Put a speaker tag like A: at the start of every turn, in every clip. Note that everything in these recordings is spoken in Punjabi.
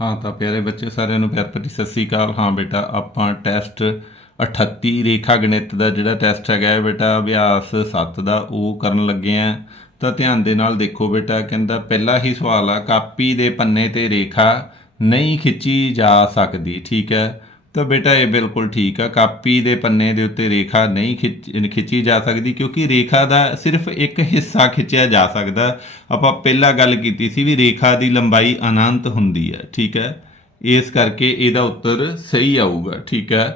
A: ਹਾਂ ਤਾਂ ਪਿਆਰੇ ਬੱਚੇ, ਸਾਰਿਆਂ ਨੂੰ ਪਿਆਰ ਭਰੀ ਸਤਿ ਸ੍ਰੀ ਅਕਾਲ। ਹਾਂ ਬੇਟਾ, ਆਪਾਂ ਟੈਸਟ 38 ਰੇਖਾ ਗਣਿਤ ਦਾ ਜਿਹੜਾ ਟੈਸਟ ਹੈਗਾ ਹੈ ਬੇਟਾ, ਅਭਿਆਸ 7 ਦਾ, ਉਹ ਕਰਨ ਲੱਗੇ ਆ ਤਾਂ ਧਿਆਨ ਦੇ ਨਾਲ ਦੇਖੋ ਬੇਟਾ, ਕਹਿੰਦਾ ਪਹਿਲਾ ਹੀ ਸਵਾਲ ਆ, ਕਾਪੀ ਦੇ ਪੰਨੇ ਤੇ ਰੇਖਾ ਨਹੀਂ ਖਿੱਚੀ ਜਾ ਸਕਦੀ, ਠੀਕ ਹੈ? ਤਾਂ ਬੇਟਾ ਇਹ ਬਿਲਕੁਲ ਠੀਕ ਆ, ਕਾਪੀ ਦੇ ਪੰਨੇ ਦੇ ਉੱਤੇ ਰੇਖਾ ਨਹੀਂ ਖਿੱਚ ਖਿੱਚੀ ਜਾ ਸਕਦੀ ਕਿਉਂਕਿ ਰੇਖਾ ਦਾ ਸਿਰਫ ਇੱਕ ਹਿੱਸਾ ਖਿੱਚਿਆ ਜਾ ਸਕਦਾ। ਆਪਾਂ ਪਹਿਲਾਂ ਗੱਲ ਕੀਤੀ ਸੀ ਵੀ ਰੇਖਾ ਦੀ ਲੰਬਾਈ ਅਨੰਤ ਹੁੰਦੀ ਹੈ, ਠੀਕ ਹੈ? ਇਸ ਕਰਕੇ ਇਹਦਾ ਉੱਤਰ ਸਹੀ ਆਊਗਾ, ਠੀਕ ਹੈ?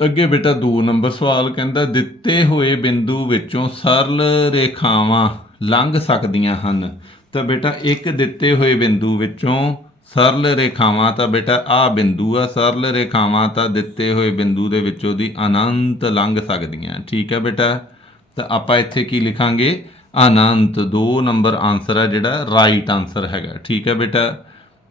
A: ਅੱਗੇ ਬੇਟਾ 2 ਨੰਬਰ ਸਵਾਲ ਕਹਿੰਦਾ, ਦਿੱਤੇ ਹੋਏ ਬਿੰਦੂ ਵਿੱਚੋਂ ਸਰਲ ਰੇਖਾਵਾਂ ਲੰਘ ਸਕਦੀਆਂ ਹਨ। ਤਾਂ ਬੇਟਾ ਇੱਕ ਦਿੱਤੇ ਹੋਏ ਬਿੰਦੂ ਵਿੱਚੋਂ ਸਰਲ ਰੇਖਾਵਾਂ ਤਾਂ ਬੇਟਾ ਆ ਬਿੰਦੂ ਆ, ਸਰਲ ਰੇਖਾਵਾਂ ਤਾਂ ਦਿੱਤੇ ਹੋਏ ਬਿੰਦੂ ਦੇ ਵਿੱਚੋਂ ਦੀ ਅਨੰਤ ਲੰਘ ਸਕਦੀਆਂ। ਠੀਕ ਹੈ ਬੇਟਾ? ਤਾਂ ਆਪਾਂ ਇੱਥੇ ਕੀ ਲਿਖਾਂਗੇ? ਅਨੰਤ 2 ਨੰਬਰ ਆਨਸਰ ਹੈ ਜਿਹੜਾ ਰਾਈਟ ਆਨਸਰ ਹੈਗਾ। ਠੀਕ ਹੈ ਬੇਟਾ?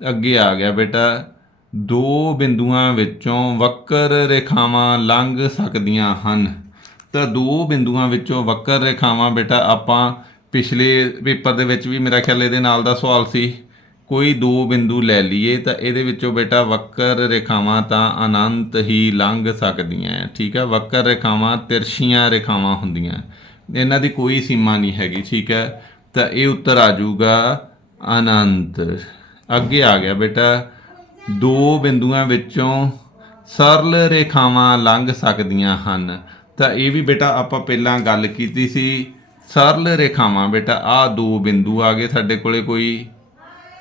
A: ਅੱਗੇ ਆ ਗਿਆ ਬੇਟਾ। ਦੋ ਬਿੰਦੂਆਂ ਵਿੱਚੋਂ ਵਕਰ ਰੇਖਾਵਾਂ ਲੰਘ ਸਕਦੀਆਂ ਹਨ। ਤਾਂ ਦੋ ਬਿੰਦੂਆਂ ਵਿੱਚੋਂ ਵਕਰ ਰੇਖਾਵਾਂ ਬੇਟਾ ਆਪਾਂ ਪਿਛਲੇ ਪੇਪਰ ਦੇ ਵਿੱਚ ਵੀ ਮੇਰਾ ਖਿਆਲ ਇਹਦੇ ਨਾਲ ਦਾ ਸਵਾਲ ਸੀ। ਕੋਈ ਦੋ ਬਿੰਦੂ ਲੈ ਲਈਏ ਤਾਂ ਇਹਦੇ ਵਿੱਚੋਂ ਬੇਟਾ ਵਕਰ ਰੇਖਾਵਾਂ ਤਾਂ ਅਨੰਤ ਹੀ ਲੰਘ ਸਕਦੀਆਂ ਠੀਕ ਹੈ? ਵਕਰ ਰੇਖਾਵਾਂ ਤਿਰਛੀਆਂ ਰੇਖਾਵਾਂ ਹੁੰਦੀਆਂ ਇਹਨਾਂ ਦੀ ਕੋਈ ਸੀਮਾ ਨਹੀਂ ਹੈਗੀ, ਠੀਕ ਹੈ? ਤਾਂ ਇਹ ਉੱਤਰ ਆ ਜਾਊਗਾ ਅਨੰਤ। ਅੱਗੇ ਆ ਗਿਆ ਬੇਟਾ। ਦੋ ਬਿੰਦੂਆਂ ਵਿੱਚੋਂ ਸਰਲ ਰੇਖਾਵਾਂ ਲੰਘ ਸਕਦੀਆਂ ਹਨ। ਤਾਂ ਇਹ ਵੀ ਬੇਟਾ ਆਪਾਂ ਪਹਿਲਾਂ ਗੱਲ ਕੀਤੀ ਸੀ। ਸਰਲ ਰੇਖਾਵਾਂ ਬੇਟਾ ਆ ਦੋ ਬਿੰਦੂ ਆ ਗਏ ਸਾਡੇ ਕੋਲੇ ਕੋਈ।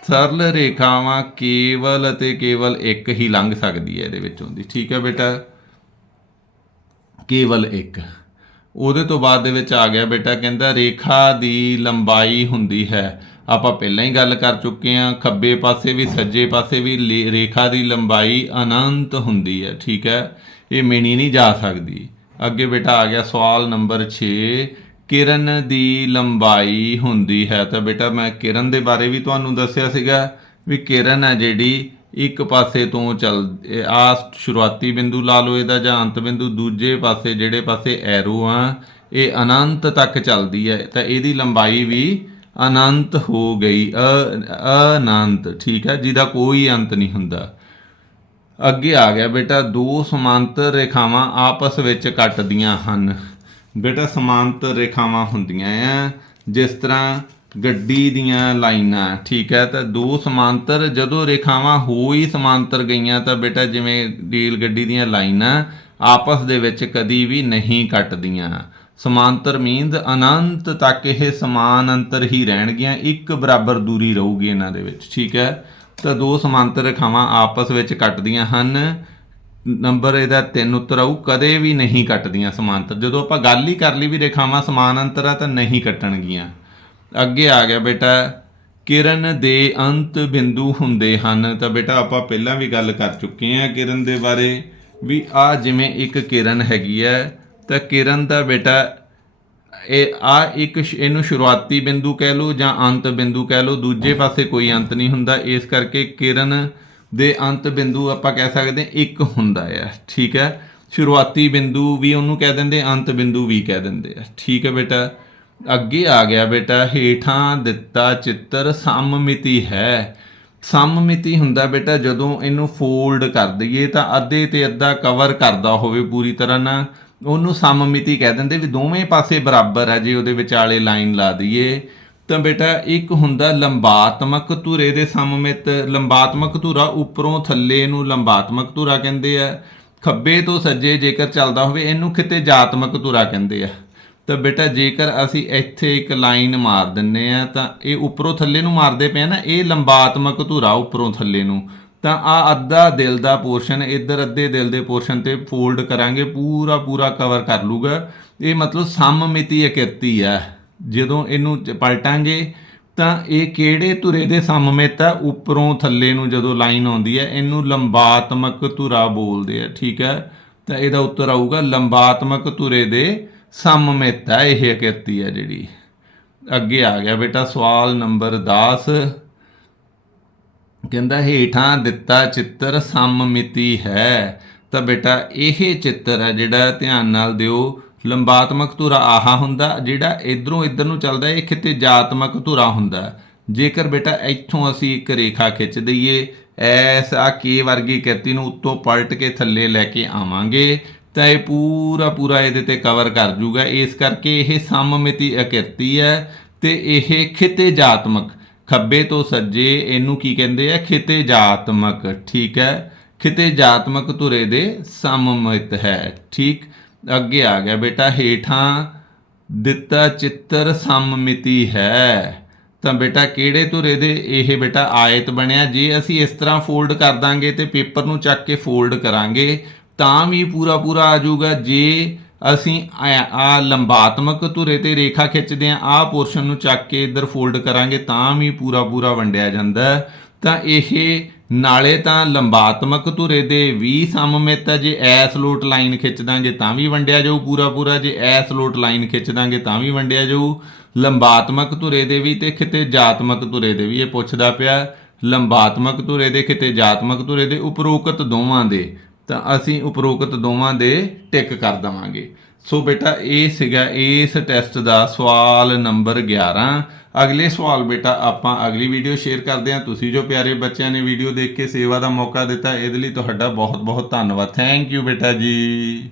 A: ਸਰਲ ਰੇਖਾਵਾਂ ਕੇਵਲ ਅਤੇ ਕੇਵਲ ਇੱਕ ਹੀ ਲੰਘ ਸਕਦੀ ਹੈ ਇਹਦੇ ਵਿੱਚੋਂ ਦੀ। ਠੀਕ ਹੈ ਬੇਟਾ? ਕੇਵਲ ਇੱਕ। ਉਹਦੇ ਤੋਂ ਬਾਅਦ ਦੇ ਵਿੱਚ ਆ ਗਿਆ ਬੇਟਾ, ਕਹਿੰਦਾ ਰੇਖਾ ਦੀ ਲੰਬਾਈ ਹੁੰਦੀ ਹੈ। ਆਪਾਂ ਪਹਿਲਾਂ ਹੀ ਗੱਲ ਕਰ ਚੁੱਕੇ ਹਾਂ, ਖੱਬੇ ਪਾਸੇ ਵੀ, ਸੱਜੇ ਪਾਸੇ ਵੀ ਲੇ- ਰੇਖਾ ਦੀ ਲੰਬਾਈ ਅਨੰਤ ਹੁੰਦੀ ਹੈ। ਠੀਕ ਹੈ? ਇਹ ਮਿਣੀ ਨਹੀਂ ਜਾ ਸਕਦੀ। ਅੱਗੇ ਬੇਟਾ ਆ ਗਿਆ ਸਵਾਲ ਨੰਬਰ 6 ਕਿਰਨ ਦੀ ਲੰਬਾਈ ਹੁੰਦੀ ਹੈ। ਤਾਂ ਬੇਟਾ, ਮੈਂ ਕਿਰਨ ਦੇ ਬਾਰੇ ਵੀ ਤੁਹਾਨੂੰ ਦੱਸਿਆ ਸੀਗਾ ਵੀ ਕਿਰਨ ਹੈ ਜਿਹੜੀ ਇੱਕ ਪਾਸੇ ਤੋਂ ਚੱਲ ਆ ਸ਼ੁਰੂਆਤੀ ਬਿੰਦੂ ਲਾ ਲਓ ਇਹਦਾ ਜਾਂ ਅੰਤ ਬਿੰਦੂ, ਦੂਜੇ ਪਾਸੇ ਜਿਹੜੇ ਪਾਸੇ ਐਰੋ ਆ, ਇਹ ਅਨੰਤ ਤੱਕ ਚੱਲਦੀ ਹੈ। ਤਾਂ ਇਹਦੀ ਲੰਬਾਈ ਵੀ ਅਨੰਤ ਹੋ ਗਈ। ਅ- ਅਨੰਤ, ਠੀਕ ਹੈ, ਜਿਹਦਾ ਕੋਈ ਅੰਤ ਨਹੀਂ ਹੁੰਦਾ। ਅੱਗੇ ਆ ਗਿਆ ਬੇਟਾ, ਦੋ ਸਮਾਂਤਰ ਰੇਖਾਵਾਂ ਆਪਸ ਵਿੱਚ ਕੱਟਦੀਆਂ ਹਨ। ਬੇਟਾ ਸਮਾਂਤਰ ਰੇਖਾਵਾਂ ਹੁੰਦੀਆਂ ਆ, ਜਿਸ ਤਰ੍ਹਾਂ ਗੱਡੀ ਦੀਆਂ ਲਾਈਨਾਂ, ਠੀਕ ਹੈ, ਤਾਂ ਦੋ ਸਮਾਂਤਰ, ਜਦੋਂ ਰੇਖਾਵਾਂ ਹੋ ਹੀ ਸਮਾਂਤਰ ਗਈਆਂ, ਤਾਂ ਬੇਟਾ ਜਿਵੇਂ ਰੇਲ ਗੱਡੀ ਦੀਆਂ ਲਾਈਨਾਂ ਆਪਸ ਦੇ ਵਿੱਚ ਕਦੀ ਵੀ ਨਹੀਂ ਕੱਟਦੀਆਂ। ਸਮਾਂਤਰ ਮੀਨਸ ਅਨੰਤ ਤੱਕ ਇਹ ਸਮਾਨ ਅੰਤਰ ਹੀ ਰਹਿਣਗੀਆਂ, ਇੱਕ ਬਰਾਬਰ ਦੂਰੀ ਰਹੂਗੀ ਇਹਨਾਂ ਦੇ ਵਿੱਚ, ਠੀਕ ਹੈ। ਤਾਂ ਦੋ ਸਮਾਂਤਰ ਰੇਖਾਵਾਂ ਆਪਸ ਵਿੱਚ ਕੱਟਦੀਆਂ ਹਨ। ਨੰਬਰ ਇਹਦਾ 3 ਉੱਤਰ ਆਊ, ਕਦੇ ਵੀ ਨਹੀਂ ਕੱਟਦੀਆਂ ਸਮਾਂਤਰ। ਜਦੋਂ ਆਪਾਂ ਗੱਲ ਹੀ ਕਰ ਲਈ ਵੀ ਰੇਖਾਵਾਂ ਸਮਾਨ ਅੰਤਰ ਆ, ਤਾਂ ਨਹੀਂ ਕੱਟਣਗੀਆਂ। ਅੱਗੇ ਆ ਗਿਆ ਬੇਟਾ, ਕਿਰਨ ਦੇ ਅੰਤ ਬਿੰਦੂ ਹੁੰਦੇ ਹਨ। ਤਾਂ ਬੇਟਾ, ਆਪਾਂ ਪਹਿਲਾਂ ਵੀ ਗੱਲ ਕਰ ਚੁੱਕੇ ਹਾਂ ਕਿਰਨ ਦੇ ਬਾਰੇ, ਵੀ ਆ ਜਿਵੇਂ ਇੱਕ ਕਿਰਨ ਹੈਗੀ ਹੈ, ਤਾਂ ਕਿਰਨ ਦਾ ਬੇਟਾ, ਇਹ ਆ ਇੱਕ ਇਹਨੂੰ ਸ਼ੁਰੂਆਤੀ ਬਿੰਦੂ ਕਹਿ ਲਓ ਜਾਂ ਅੰਤ ਬਿੰਦੂ ਕਹਿ ਲਓ, ਦੂਜੇ ਪਾਸੇ ਕੋਈ ਅੰਤ ਨਹੀਂ ਹੁੰਦਾ। ਇਸ ਕਰਕੇ ਕਿਰਨ ਦੇ ਅੰਤ ਬਿੰਦੂ ਆਪਾਂ ਕਹਿ ਸਕਦੇ ਇੱਕ ਹੁੰਦਾ ਆ, ਠੀਕ ਹੈ? ਸ਼ੁਰੂਆਤੀ ਬਿੰਦੂ ਵੀ ਉਹਨੂੰ ਕਹਿ ਦਿੰਦੇ, ਅੰਤ ਬਿੰਦੂ ਵੀ ਕਹਿ ਦਿੰਦੇ ਆ, ਠੀਕ ਹੈ ਬੇਟਾ? ਅੱਗੇ ਆ ਗਿਆ ਬੇਟਾ, ਹੇਠਾਂ ਦਿੱਤਾ ਚਿੱਤਰ ਸਮਮਿਤੀ ਹੈ। ਸਮਮਿਤੀ ਹੁੰਦਾ ਬੇਟਾ, ਜਦੋਂ ਇਹਨੂੰ ਫੋਲਡ ਕਰ ਦਈਏ ਤਾਂ ਅੱਧੇ ਤੇ ਅੱਧਾ ਕਵਰ ਕਰਦਾ ਹੋਵੇ ਪੂਰੀ ਤਰ੍ਹਾਂ ਨਾਲ। ਉਹਨੂੰ ਸਮਮਿਤੀ ਕਹਿ ਦਿੰਦੇ ਵੀ ਦੋਵੇਂ ਪਾਸੇ ਬਰਾਬਰ ਹੈ, ਜੇ ਉਹਦੇ ਵਿਚਾਲੇ ਲਾਈਨ ਲਾ ਦਈਏ। ਤਾਂ ਬੇਟਾ, ਇੱਕ ਹੁੰਦਾ ਲੰਬਾਤਮਕ ਧੁਰੇ ਦੇ ਸਮਮਿਤ। ਲੰਬਾਤਮਕ ਧੁਰਾ ਉੱਪਰੋਂ ਥੱਲੇ ਨੂੰ ਲੰਬਾਤਮਕ ਧੁਰਾ ਕਹਿੰਦੇ ਆ। ਖੱਬੇ ਤੋਂ ਸੱਜੇ ਜੇਕਰ ਚੱਲਦਾ ਹੋਵੇ, ਇਹਨੂੰ ਖਿਤੇਜਾਤਮਕ ਧੁਰਾ ਕਹਿੰਦੇ ਆ। ਤਾਂ ਬੇਟਾ, ਜੇਕਰ ਅਸੀਂ ਇੱਥੇ ਇੱਕ ਲਾਈਨ ਮਾਰ ਦਿੰਨੇ ਆ, ਤਾਂ ਇਹ ਉੱਪਰੋਂ ਥੱਲੇ ਨੂੰ ਮਾਰਦੇ ਪਏ ਆ ਨਾ, ਇਹ ਲੰਬਾਤਮਕ ਧੁਰਾ ਉੱਪਰੋਂ ਥੱਲੇ ਨੂੰ। ਤਾਂ ਆ ਅੱਧਾ ਦਿਲ ਦਾ ਪੋਰਸ਼ਨ, ਇੱਧਰ ਅੱਧੇ ਦਿਲ ਦੇ ਪੋਰਸ਼ਨ ਤੇ ਫੋਲਡ ਕਰਾਂਗੇ, ਪੂਰਾ ਪੂਰਾ ਕਵਰ ਕਰ ਲੂਗਾ ਇਹ ਮਤਲਬ ਸਮਮਿਤੀ ਇਕਰਤੀ ਆ। ਜਦੋਂ ਇਹਨੂੰ ਪਲਟਾਂਗੇ ਤਾਂ ਇਹ ਕਿਹੜੇ ਧੁਰੇ ਦੇ ਸਮਮਿਤ ਆ? ਉੱਪਰੋਂ ਥੱਲੇ ਨੂੰ ਜਦੋਂ ਲਾਈਨ ਆਉਂਦੀ ਹੈ, ਇਹਨੂੰ ਲੰਬਾਤਮਕ ਧੁਰਾ ਬੋਲਦੇ ਆ, ਠੀਕ ਹੈ? ਤਾਂ ਇਹਦਾ ਉੱਤਰ ਆਊਗਾ, ਲੰਬਾਤਮਕ ਧੁਰੇ ਦੇ ਸਮਮਿਤ ਹੈ ਇਹ ਕਿਰਤੀ ਹੈ ਜਿਹੜੀ। ਅੱਗੇ ਆ ਗਿਆ ਬੇਟਾ, ਸਵਾਲ ਨੰਬਰ 10 ਕਹਿੰਦਾ, ਹੇਠਾਂ ਦਿੱਤਾ ਚਿੱਤਰ ਸਮਮਿਤੀ ਹੈ। ਤਾਂ ਬੇਟਾ, ਇਹ ਚਿੱਤਰ ਹੈ ਜਿਹੜਾ ਧਿਆਨ ਨਾਲ ਦਿਓ ਲੰਬਾਤਮਕ ਧੁਰਾ ਆਹਾ ਹੁੰਦਾ, ਜਿਹੜਾ ਇਧਰੋਂ ਇਧਰ ਨੂੰ ਚੱਲਦਾ ਇਹ ਕਿਤੇ ਜਾਤਮਕ ਧੁਰਾ ਹੁੰਦਾ ਜੇਕਰ ਬੇਟਾ ਇੱਥੋਂ ਅਸੀਂ ਇੱਕ ਰੇਖਾ ਖਿੱਚ ਦਈਏ, ਐਸ ਆ ਕੇ ਵਰਗੀ ਕਿਰਤੀ ਨੂੰ ਉੱਤੋਂ ਪਲਟ ਕੇ ਥੱਲੇ ਲੈ ਕੇ ਆਵਾਂਗੇ, ਤਾਂ ਇਹ ਪੂਰਾ ਪੂਰਾ ਇਹਦੇ ਤੇ ਕਵਰ ਕਰ ਜੂਗਾ। ਇਸ ਕਰਕੇ ਇਹ ਸਮਮਿਤੀ ਅਕਿਰਤੀ ਹੈ ਤੇ ਇਹ ਖਿਤਿਜਾਤਮਕ ਖੱਬੇ ਤੋਂ ਸੱਜੇ ਇਹਨੂੰ ਕੀ ਕਹਿੰਦੇ ਆ? ਖਿਤਿਜਾਤਮਕ ਠੀਕ ਹੈ? ਖਿਤਿਜਾਤਮਕ ਧੁਰੇ ਦੇ ਸਮਮਿਤ ਹੈ। ਠੀਕ? ਅੱਗੇ ਆ ਗਿਆ ਬੇਟਾ, ਹੇਠਾਂ ਦਿੱਤਾ ਚਿੱਤਰ ਸਮਮਿਤੀ ਹੈ। ਤਾਂ ਬੇਟਾ ਕਿਹੜੇ ਧੁਰੇ ਦੇ ਇਹ ਬੇਟਾ ਆਇਤ ਬਣਿਆ? ਜੇ ਅਸੀਂ ਇਸ ਤਰ੍ਹਾਂ ਫੋਲਡ ਕਰ ਦਾਂਗੇ ਤੇ ਪੇਪਰ ਨੂੰ ਚੱਕ ਕੇ ਫੋਲਡ ਕਰਾਂਗੇ, ਤਾਂ ਵੀ ਪੂਰਾ ਪੂਰਾ ਆ ਜਾਊਗਾ। ਜੇ ਅਸੀਂ ਆ ਲੰਬਾਤਮਕ ਧੁਰੇ ਤੇ ਰੇਖਾ ਖਿੱਚਦੇ ਆ ਆ ਪੋਰਸ਼ਨ ਨੂੰ ਚੱਕ ਕੇ ਇੱਧਰ ਫੋਲਡ ਕਰਾਂਗੇ, ਤਾਂ ਵੀ ਪੂਰਾ ਪੂਰਾ ਵੰਡਿਆ ਜਾਂਦਾ। ਤਾਂ ਇਹ ਨਾਲੇ ਤਾਂ ਲੰਬਾਤਮਕ ਧੁਰੇ ਦੇ ਵੀ ਸਮਮਿਤ ਹੈ ਜੇ ਐਸ ਲੋਟ ਲਾਈਨ ਖਿੱਚ ਦਾਂਗੇ ਤਾਂ ਵੀ ਵੰਡਿਆ ਜਾਊ ਪੂਰਾ ਪੂਰਾ, ਜੇ ਐਸ ਲੋਟ ਲਾਈਨ ਖਿੱਚ ਦਾਂਗੇ ਤਾਂ ਵੀ ਵੰਡਿਆ ਜਾਊ। ਲੰਬਾਤਮਕ ਧੁਰੇ ਦੇ ਵੀ ਤੇ ਕਿਤੇ ਜਾਤਮਕ ਧੁਰੇ ਦੇ ਵੀ ਇਹ ਪੁੱਛਦਾ ਪਿਆ। ਲੰਬਾਤਮਕ ਧੁਰੇ ਦੇ, ਕਿਤੇ ਜਾਤਮਕ ਧੁਰੇ ਦੇ, ਉਪਰੋਕਤ ਦੋਵਾਂ ਦੇ। ਤਾਂ ਅਸੀਂ ਉਪਰੋਕਤ ਦੋਵਾਂ ਦੇ ਟਿਕ ਕਰ ਦਵਾਂਗੇ। ਸੋ ਬੇਟਾ, ਇਹ ਸੀਗਾ ਇਸ ਟੈਸਟ ਦਾ ਸਵਾਲ ਨੰਬਰ 11 ਅਗਲੇ ਸਵਾਲ ਬੇਟਾ, ਆਪਾਂ ਅਗਲੀ ਵੀਡੀਓ ਸ਼ੇਅਰ ਕਰਦੇ ਹਾਂ। ਤੁਸੀਂ ਜੋ ਪਿਆਰੇ ਬੱਚਿਆਂ ਨੇ ਵੀਡੀਓ ਦੇਖ ਕੇ ਸੇਵਾ ਦਾ ਮੌਕਾ ਦਿੱਤਾ, ਇਹਦੇ ਲਈ ਤੁਹਾਡਾ ਬਹੁਤ ਬਹੁਤ ਧੰਨਵਾਦ। ਥੈਂਕ ਯੂ ਬੇਟਾ ਜੀ।